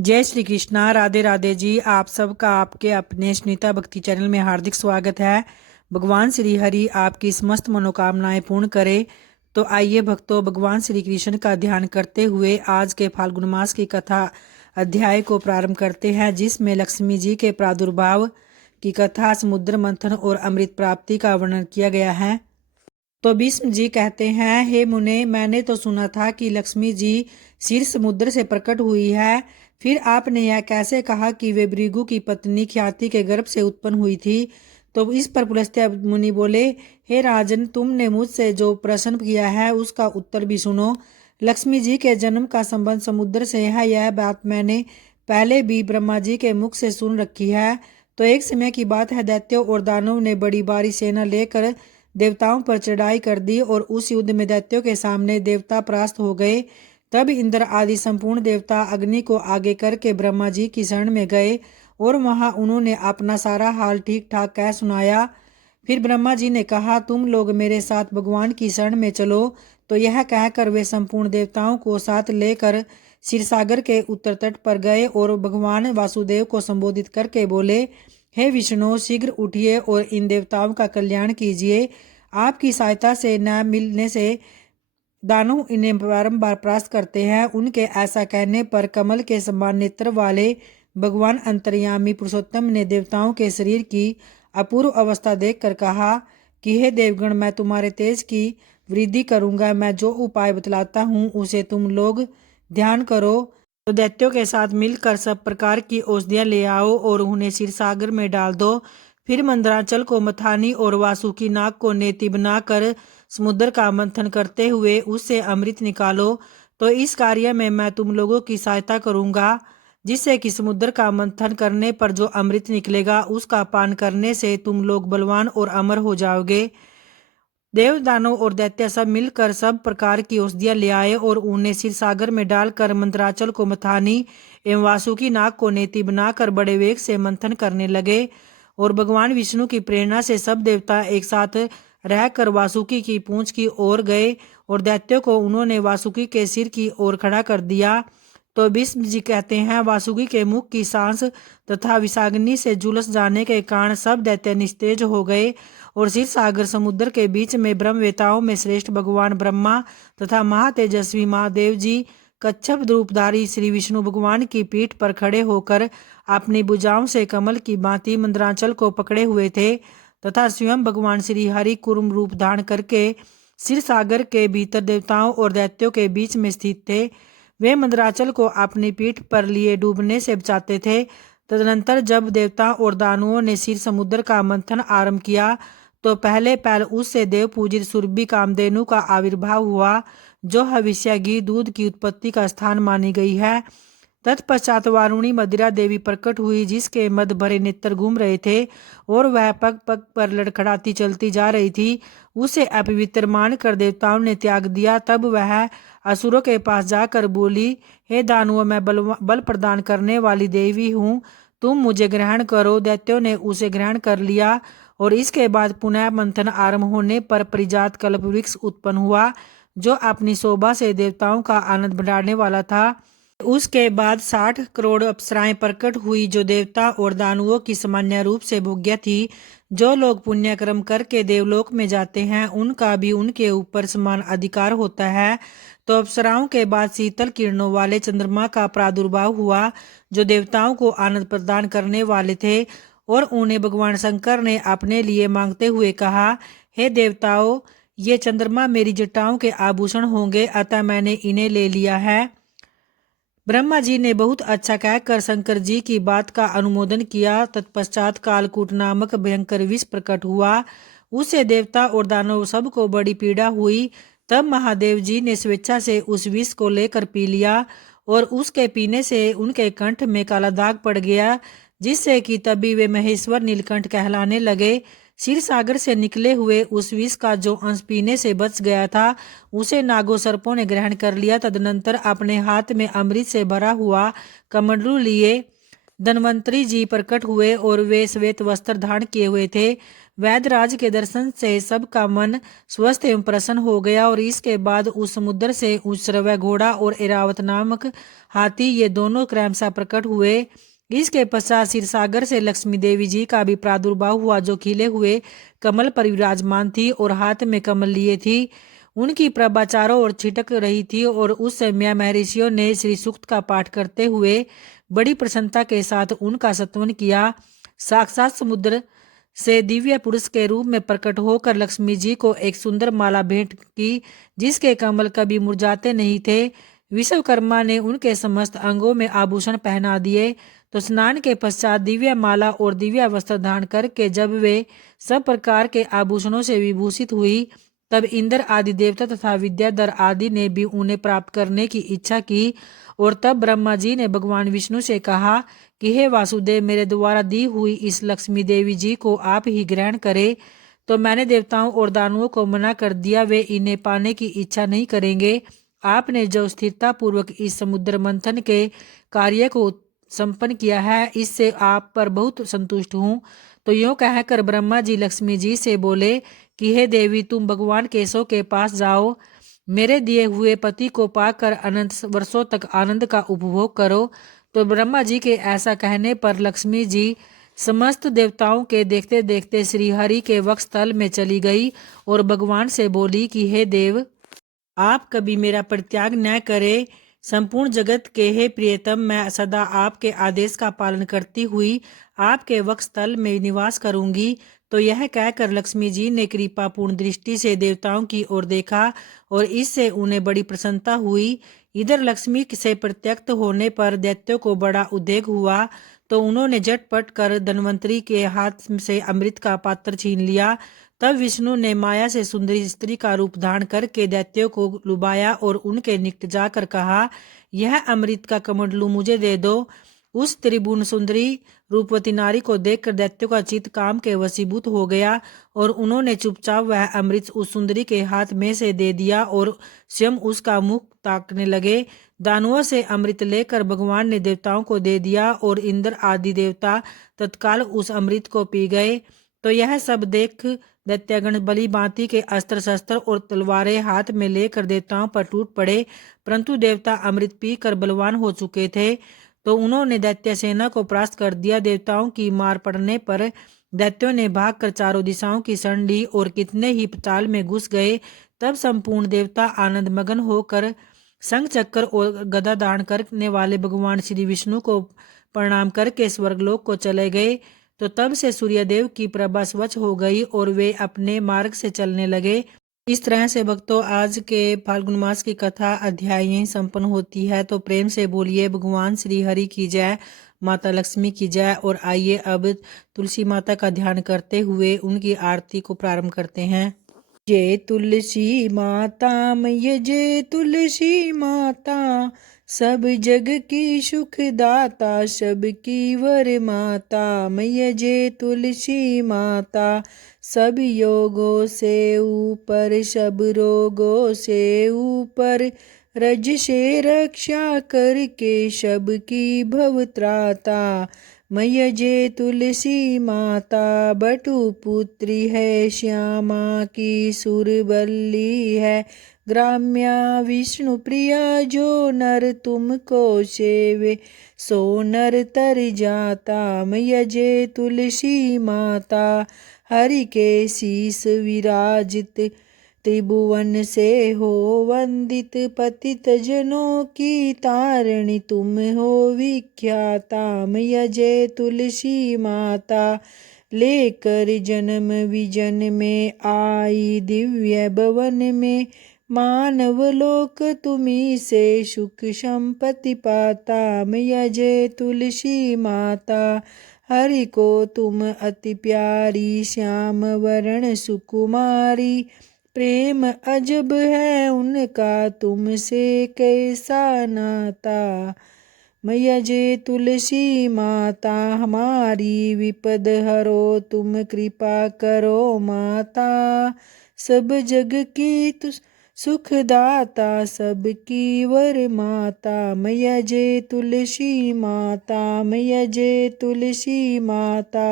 जय श्री कृष्णा। राधे राधे जी। आप सबका आपके अपने सुनीता भक्ति चैनल में हार्दिक स्वागत है। भगवान श्री हरि आपकी समस्त मनोकामनाएं पूर्ण करे। तो आइए भक्तों, भगवान श्री कृष्ण का ध्यान करते हुए आज के फाल्गुन मास की कथा अध्याय को प्रारंभ करते हैं, जिसमें लक्ष्मी जी के प्रादुर्भाव की कथा, समुद्र मंथन और अमृत प्राप्ति का वर्णन किया गया है। तो भीष्म जी कहते हैं, हे मुने, मैंने तो सुना था कि लक्ष्मी जी क्षीर समुद्र से प्रकट हुई है। फिर आपने यह कैसे कहा कि वे भृगु की पत्नी ख्याति के गर्भ से उत्पन्न हुई थी? तो इस पर पुलस्त्य मुनि बोले, हे राजन, तुमने मुझसे जो प्रश्न किया है उसका उत्तर भी सुनो। लक्ष्मी जी के जन्म का संबंध समुद्र से है, यह बात मैंने पहले भी ब्रह्मा जी के मुख से सुन रखी है। तो एक समय की बात है, दैत्यों और दानव ने बड़ी भारी सेना लेकर देवताओं पर चढ़ाई कर दी और उस युद्ध में दैत्यों के सामने देवता परास्त हो गए। तब इंद्र आदि संपूर्ण देवता अग्नि को आगे करके ब्रह्मा जी की शरण में गए और वहां उन्होंने अपना सारा हाल ठीक ठाक कह सुनाया। फिर ब्रह्मा जी ने कहा, तुम लोग मेरे साथ भगवान की शरण में चलो। तो यह कहकर वे संपूर्ण देवताओं को साथ लेकर क्षीरसागर के उत्तर तट पर गए और भगवान वासुदेव को संबोधित करके बोले, हे विष्णु, शीघ्र उठिए और इन देवताओं का कल्याण कीजिए। आपकी सहायता से न मिलने से दानव इन्हें बारंबार परास्त करते हैं। उनके ऐसा कहने पर कमल के समान नेत्र वाले भगवान अंतर्यामी पुरुषोत्तम ने देवताओं के शरीर की अपूर्व अवस्था देखकर कहा कि हे देवगण, मैं तुम्हारे तेज की वृद्धि करूंगा। मैं जो उपाय बतलाता हूँ उसे तुम लोग ध्यान करो। तो दैत्यों के साथ मिलकर सब प्रकार की औषधियां ले आओ और उन्हें क्षीरसागर में डाल दो। फिर मंदराचल को मथानी और वासुकी नाग को नेति बनाकर समुद्र का मंथन करते हुए उससे अमृत निकालो। तो इस कार्य में मैं तुम लोगों की सहायता करूंगा, जिससे कि समुद्र का मंथन करने पर जो अमृत निकलेगा उसका पान करने से तुम लोग बलवान और अमर हो जाओगे। देव दानव और दैत्य सब मिलकर सब प्रकार की औषधियां ले आए और उन्हें क्षीर सागर में डालकर मंत्राचल को मथानी एवं वासुकी नाग को नेति बनाकर बड़े वेग से मंथन करने लगे। और भगवान विष्णु की प्रेरणा से सब देवता एक साथ रहकर वासुकी की पूंछ की ओर गए और दैत्यों को उन्होंने वासुकी के सिर की ओर खड़ा कर दिया। तो भीष्म जी कहते हैं, वासुकी के मुख की सांस तथा विषाग्नि से झुलस जाने के कारण सब दैत्य निस्तेज हो गए और क्षीर सागर समुद्र के बीच में ब्रह्मवेताओं में श्रेष्ठ भगवान ब्रह्मा तथा महातेजस्वी महादेव जी कच्छप रूपधारी श्री विष्णु भगवान की पीठ पर खड़े होकर अपनी भुजाओं से कमल की भांति मंदराचल को पकड़े हुए थे तथा स्वयं भगवान श्री हरि कुर्म रूप धारण करके क्षीर सागर के भीतर देवताओं और दैत्यों के बीच में स्थित थे। वे मंदराचल को अपनी पीठ पर लिए डूबने से बचाते थे। तदनंतर जब देवताओं और दानवों ने क्षीर समुद्र का मंथन आरंभ किया तो पहले पहल उससे देव पूजित सुरभि कामधेनु का आविर्भाव हुआ, जो हविष्य घी दूध की उत्पत्ति का स्थान मानी गई है। तत्पश्चात वारुणी मदिरा देवी प्रकट हुई, जिसके मद भरे नेत्र घूम रहे थे और वह पग पग पर लड़खड़ाती चलती जा रही थी। उसे अपवित्र मानकर देवताओं ने त्याग दिया। तब वह असुरों के पास जाकर बोली, हे दानवों, मैं बल प्रदान करने वाली देवी हूँ, तुम मुझे ग्रहण करो। दैत्यों ने उसे ग्रहण कर लिया और इसके बाद पुनः मंथन आरंभ होने पर परिजात कल्प वृक्ष उत्पन्न हुआ, जो अपनी शोभा से देवताओं का आनंद बढ़ाने वाला था। उसके बाद 60 करोड़ अप्सराएं प्रकट हुई, जो देवता और दानवों की सामान्य रूप से भोग्य थी। जो लोग पुण्य कर्म करके देवलोक में जाते हैं उनका भी उनके ऊपर समान अधिकार होता है। तो अप्सराओं के बाद शीतल किरणों वाले चंद्रमा का प्रादुर्भाव हुआ, जो देवताओं को आनंद प्रदान करने वाले थे। और उन्हें भगवान शंकर ने अपने लिए मांगते हुए कहा, हे देवताओं, ये चंद्रमा मेरी जटाओं के आभूषण होंगे, अतः मैंने इन्हें ले लिया है। ब्रह्मा जी ने बहुत अच्छा कहकर शंकर जी की बात का अनुमोदन किया। तत्पश्चात कालकूट नामक भयंकर विष प्रकट हुआ, उससे देवता और दानव सबको बड़ी पीड़ा हुई। तब महादेव जी ने स्वेच्छा से उस विष को लेकर पी लिया और उसके पीने से उनके कंठ में काला दाग पड़ गया, जिससे कि तभी वे महेश्वर नीलकंठ कहलाने लगे। क्षीर सागर से निकले हुए उस विष का जो अंश पीने से बच गया था उसे नागो सर्पों ने ग्रहण कर लिया। तदनंतर अपने हाथ में अमृत से भरा हुआ कमंडलू लिए धन्वंतरी जी प्रकट हुए और वे श्वेत वस्त्र धारण किए हुए थे। वैद्यराज के दर्शन से सबका मन स्वस्थ एवं प्रसन्न हो गया और इसके बाद उस समुद्र से उछ्रवा घोड़ा और ऐरावत नामक हाथी ये दोनों क्रमशः प्रकट हुए। इसके पश्चात क्षीरसागर से लक्ष्मी देवी जी का भी प्रादुर्भाव हुआ, जो खिले हुए कमल पर विराजमान थी और हाथ में कमल लिए थी। उनकी प्रभा चारों ओर छिटक रही थी और उस समय महर्षियों ने श्री सूक्त का पाठ करते हुए बड़ी प्रसन्नता के साथ उनका स्तवन किया। साक्षात समुद्र से दिव्य पुरुष के रूप में प्रकट होकर लक्ष्मी जी को एक सुंदर माला भेंट की, जिसके कमल कभी मुरझाते नहीं थे। विश्वकर्मा ने उनके समस्त अंगों में आभूषण पहना दिए। तो स्नान के पश्चात दिव्य माला और दिव्य वस्त्र धारण करके जब वे सब प्रकार के आभूषणों से विभूषित हुई, तब इंद्र आदि देवता तथा विद्याधर आदि ने भी उन्हें प्राप्त करने की इच्छा की। और तब ब्रह्मा जी ने भगवान विष्णु से कहा कि हे वासुदेव, मेरे द्वारा दी हुई इस लक्ष्मी देवी जी को आप ही ग्रहण करें। तो मैंने देवताओं और दानवों को मना कर दिया, वे इन्हें पाने की इच्छा नहीं करेंगे। आपने जो स्थिरता पूर्वक इस समुद्र मंथन के कार्य को संपन्न किया है, इससे आप पर बहुत संतुष्ट हूँ। तो यूं कहकर ब्रह्मा जी लक्ष्मी जी से बोले कि हे देवी, तुम भगवान केशव के पास जाओ, मेरे दिए हुए पति को पाकर अनंत वर्षों तक आनंद का उपभोग करो। तो ब्रह्मा जी के ऐसा कहने पर लक्ष्मी जी समस्त देवताओं के देखते देखते श्री हरि के वक्षस्थल में चली गई और भगवान से बोली कि हे देव, आप कभी मेरा परित्याग न करें। संपूर्ण जगत के हे प्रियतम, मैं सदा आपके आदेश का पालन करती हुई आपके वक्षस्थल में निवास करूंगी। तो यह कहकर लक्ष्मी जी ने कृपापूर्ण दृष्टि से देवताओं की ओर देखा और इससे उन्हें बड़ी प्रसन्नता हुई। इधर लक्ष्मी से प्रत्यक्त होने पर दैत्यों को बड़ा उद्वेग हुआ, तो उन्होंने झटपट कर धन्वंतरी के हाथ से अमृत का पात्र छीन लिया। तब विष्णु ने माया से सुंदरी स्त्री का रूप धारण करके दैत्यों को लुभाया और उनके निकट जाकर कहा, यह अमृत का कमंडलू मुझे दे दो। उस त्रिभुवन सुंदरी रूपवती नारी को देखकर दैत्यों का चित्त काम के वशीभूत हो गया और उन्होंने चुपचाप वह अमृत उस सुंदरी के हाथ में से दे दिया और स्वयं उसका मुख ताकने लगे। दानवों से अमृत लेकर भगवान ने देवताओं को दे दिया और इंद्र आदि देवता तत्काल उस अमृत को पी गए। तो यह सब देख दैत्यगण बलि भांति के अस्त्र शस्त्र और तलवारें हाथ में लेकर देवताओं पर टूट पड़े, परंतु देवता अमृत पीकर बलवान हो चुके थे, तो उन्होंने दैत्य सेना को परास्त कर दिया। देवताओं की मार पड़ने पर दैत्यों ने भागकर चारों दिशाओं की शरण ली और कितने ही चाल में घुस गए। तब संपूर्ण देवता आनंद मगन होकर शंख चक्र और गदा धारण करने वाले भगवान श्री विष्णु को प्रणाम करके स्वर्गलोक को चले गए। तो तब से सूर्यदेव की प्रभा स्वच्छ हो गई और वे अपने मार्ग से चलने लगे। इस तरह से भक्तों, आज के फाल्गुन मास की कथा अध्याय यहीं संपन्न होती है। तो प्रेम से बोलिए भगवान श्री हरि की जय, माता लक्ष्मी की जय। और आइए अब तुलसी माता का ध्यान करते हुए उनकी आरती को प्रारंभ करते हैं। जय तुलसी माता मैया, जय तुलसी माता, सब जग की सुखदाता, सबकी वर माता मैया। जय तुलसी माता, सब योगों से ऊपर, सब रोगों से ऊपर, रज से रक्षा करके सबकी भवत्राता मैया। जय तुलसी माता, बटु पुत्री है श्यामा की, सुरवल्ली है ग्राम्या विष्णु प्रिया, जो नर तुमको सेवे सो नर तर जाता मैया। जय तुलसी माता, हरि के शीस विराजित, त्रिभुवन से हो वंदित, पतित जनों की तारणी तुम हो विख्याता मैया। जय तुलसी माता, लेकर जन्म विजन में आई, दिव्य भवन में मानव लोक तुम्ही से सुख संपत्ति पाता मैया। जय तुलसी माता, हरि को तुम अति प्यारी, श्याम वरण सुकुमारी, प्रेम अजब है उनका तुमसे कैसा नाता मैया। जय तुलसी माता, हमारी विपद हरो तुम कृपा करो माता, सब जग की सुखदाता, सबकी वर माता मैया। जय तुलसी माता मैया, जय तुलसी माता।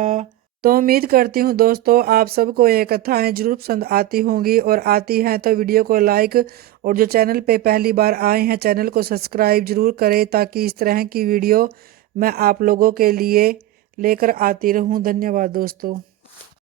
तो उम्मीद करती हूँ दोस्तों आप सबको ये कथाएं जरूर पसंद आती होंगी, और आती हैं तो वीडियो को लाइक, और जो चैनल पे पहली बार आए हैं चैनल को सब्सक्राइब जरूर करें, ताकि इस तरह की वीडियो मैं आप लोगों के लिए लेकर आती रहूँ। धन्यवाद दोस्तों।